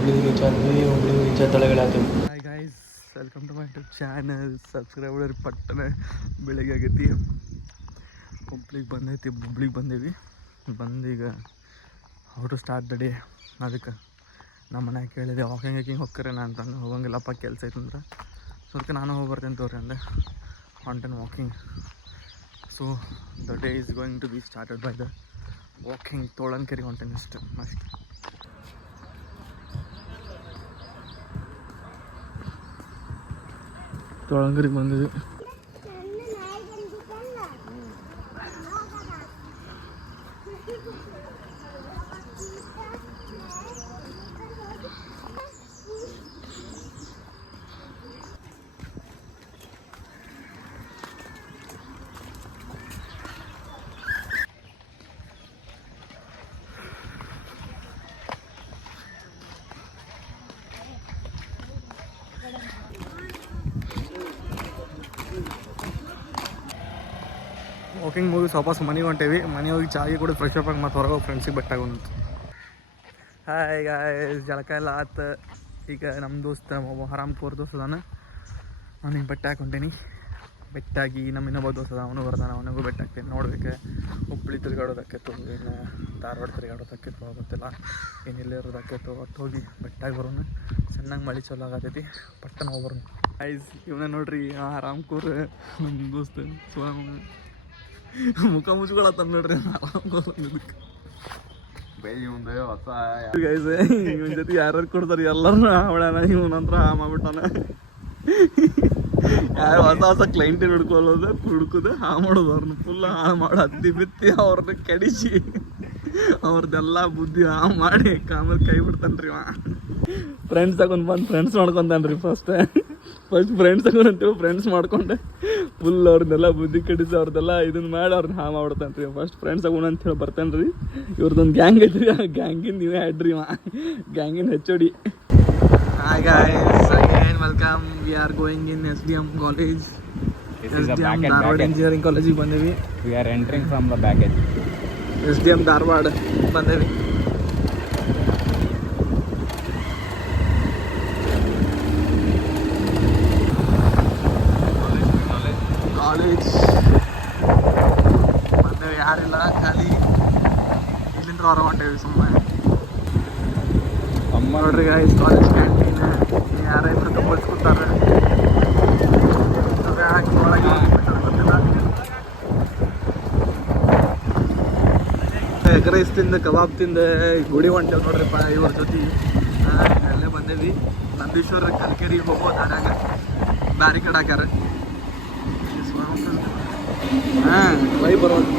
Hubli reach ಆದ್ವಿ. Hubli reach ಆದ ತಳಗಡೆ ಆಯ್ತು. Hi guys, welcome to my YouTube channel. Subscriber ಪಟ್ಟನೆ ಬೆಳಿಗ್ಗೆ ಆಗೈತಿ. ಹುಬ್ಳಿಗೆ ಬಂದೇವಿ. ಬಂದೀಗ how to start the day. ಅದಕ್ಕೆ ನಮ್ಮ ಮನ್ಯಾಗ ಕೇಳಿದೆ ವಾಕಿಂಗ್ ಹೋಗ್ಕರೆ ನಾನು ಅಂತಂದು ಹೋಗಂಗಿಲ್ಲಪ್ಪ ಕೆಲಸ ಐತಂದ್ರೆ. ಸೊ ಅದಕ್ಕೆ ನಾನು ಹೋಗಿ ಬರ್ತೇನೆ ತೋರಿ ಅಂದೆ. ಹೊಂಟೇನೆ walking. So the day is going to be started by the walking. Tolankere ಹೊಂಟೇನೆ ಅಷ್ಟೇ ಮಸ್ತ್. ತೋಳಂಕೆರೆಗೆ ಬಂದಿದ್ವಿ. ವಾಕಿಂಗ್ ಮುಗಿಸಿ ವಾಪಸ್ ಮನೆಗೆ ಹೊಂಟೇವಿ. ಮನೆಗೆ ಹೋಗಿ ಚಾಗಿ ಕೂಡ ಫ್ರೆಶ್ ಅಪ್ ಆಗಿ ಮತ್ತೆ ಹೊರಗೆ ಹೋಗಿ ಫ್ರೆಂಡ್ಸಿಗೆ ಬೆಟ್ಟಾಗೋಂತ. ಹಾಯ್ ಗಾಯ್ಸ್, ಜಳಕ ಎಲ್ಲ ಆತು. ಈಗ ನಮ್ಮ ದೋಸ್ತ ಒಬ್ಬ ಹರಾಮ್ಪುರ್ ದೋಸ್ತ ಅದಾನ, ಅವನಿಗೆ ಬೆಟ್ಟ ಹಾಕೊಂಡೇನಿ. ಬೆಟ್ಟಾಗಿ ನಮ್ಮ ಇನ್ನೊಬ್ಬ ದೋಸ್ತ ಅದ, ಅವನು ಬರ್ತಾನೆ, ಅವನಿಗೂ ಬೆಟ್ಟ ಹಾಕ್ತೀನಿ. ನೋಡ್ಬೇಕು ಹುಬ್ಳಿ ತಿರುಗಾಡೋದಕ್ಕಿತ್ತು, ಇನ್ನು ಧಾರವಾಡ ತಿರುಗಾಡೋದಕ್ಕಿತ್ತು, ಗೊತ್ತಿಲ್ಲ ಏನಿಲ್ಲ ಇರೋದಕ್ಕಿತ್ತು. ಒಟ್ಟು ಹೋಗಿ ಬೆಟ್ಟಾಗಿ ಬರೋನು. ಚೆನ್ನಾಗಿ ಮಳೆ ಚಲೋ ಆಗತೈತಿ, ಪಟ್ಟನ ಹೋಗ್ಬರೋನು. ಗೈಸ್ ಇವನೇ ನೋಡ್ರಿ ಹರಾಮ್ಪುರ್ ನಮ್ಮ ದೋಸ್ತ. ಮುಖ ಮುಚ್ಕೊಳತ್ತ ನೋಡ್ರಿ ಆರಾಮ್ಕೋರ್ ಗೈಸ್. ಇವನ್ ಜೊತೆ ಯಾರು ಕೊಡ್ತಾರೆ ಎಲ್ಲರನ್ನ ಅವಳನ. ಇವನಂತ್ರ ಮಾಡ್ಬಿಟ್ಟಾನ. ಯಾರು ಹೊಸ ಕ್ಲೈಂಟ್ ಹುಡ್ಕೋದು ಮಾಡೋದು ಅವ್ರನ್ನ ಫುಲ್ ಮಾಡೋ ಹತ್ತಿ ಬಿತ್ತಿ ಅವ್ರನ್ನ ಕೆಡಿಸಿ ಅವ್ರದ್ದೆಲ್ಲ ಬುದ್ಧಿ ಮಾಡಿ ಆಮೇಲೆ ಕೈ ಬಿಡ್ತಾನ್ರಿ. ಫ್ರೆಂಡ್ಸ್ ತಗೊಂಡ್ ಬಂದು ಫ್ರೆಂಡ್ಸ್ ಮಾಡ್ಕೊಂತಾನ್ರಿ. ಫಸ್ಟ್ ಫ್ರೆಂಡ್ಸ್ ತಗೊಂಡಂತೀವಿ. ಫ್ರೆಂಡ್ಸ್ ಮಾಡ್ಕೊಂಡೆ ಫುಲ್ ಅವ್ರನ್ನೆಲ್ಲ ಬುದ್ಧಿ ಕೆಡಿಸಿ ಅವ್ರದ್ದೆಲ್ಲ ಇದನ್ನ ಮಾಡಿ ಅವ್ರನ್ನ ಮಾಡ್ತಾನ್ರಿ. ಫಸ್ಟ್ ಫ್ರೆಂಡ್ಸ್ ತಗೊಂಡು ಅಂತ ಹೇಳಿ ಬರ್ತಾನ್ರಿ. ಇವ್ರದ್ದೊಂದು ಗ್ಯಾಂಗ್ ಐತ್ರಿ, ಆ ಗ್ಯಾಂಗಿನ ನೀವೇ ಆಡ್ರಿ. ಗ್ಯಾಂಗಿನ HOD. Hi guys, again welcome. We are going in SDM college. SDM Dharwad engineering ಕಾಲೇಜಿಗೆ ಬಂದೇವಿ. We are entering from the back end. SDM Dharwad ಬಂದೇವಿ. ಕಾಲೇಜ್ ಬಂದೇವಿ, ಯಾರಿಲ್ಲ, ಖಾಲಿ. ಇಲ್ಲಿಂದ ಹೊರ ಹೊಂಟೇವಿ ಸುಮ್ಮನೆ. ನೋಡ್ರಿ ಗೈಸ್, ಕಾಲೇಜ್ ಕ್ಯಾಂಟೀನ್ ಯಾರ ಇದ್ರೆ ತುಂಬಿಸ್ಕೊತಾರೆ. ಹಾಕಿ ಒಳಗೆ ಗೊತ್ತಿಲ್ಲ. ಎಗ್ ರೈಸ್ ತಿಂದ, ಕಬಾಬ್ ತಿಂದ ಗುಡಿ ಹೊಂಟೇವಿ ನೋಡ್ರಿಪ್ಪ ಇವ್ರ ಜೊತೆ. ಅಲ್ಲೇ ಬಂದೇವಿ. ನಂದೀಶ್ವರ ಕಲ್ಕೆರಿಗೆ ಹೋಗೋ ದಾಡ್ಯಾಗ ಬ್ಯಾರಿಕೇಡ್ ಹಾಕ್ಯಾರ. ಹಾಂ ಬೈ ಬರೋದು.